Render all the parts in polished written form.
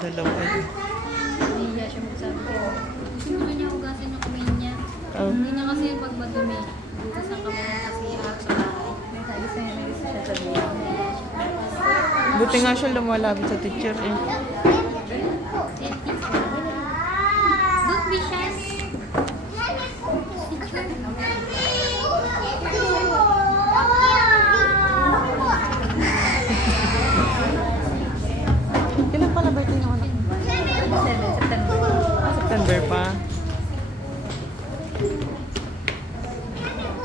Dalawa yun. Hindi siya magsabi. Gusto mo niya hugasan yung kamay niya. Hindi niya kasi pag madumi. Hugas ang kamay niya kasi sa bahay. May sabi sa'yo na isa siya sabi. Buti nga siya lumalapit sa teacher eh. Don't be shy. Kailan pala birthday ng anak? September pa.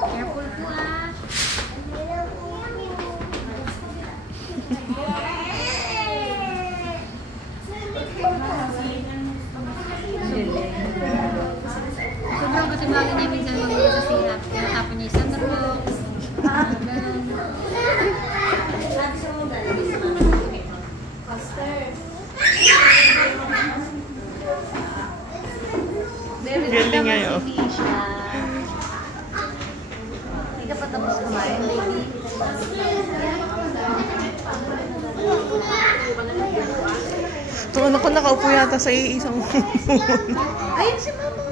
Careful po ah. Sobrang katibagan niya minsan mag-uwi sa sirap. Tinatapon niya isang narok. Galing nga yun. Hindi ka pa tapos kumain, baby. Ito, anak ko nakaupo yata sa iisang Ayun si mama.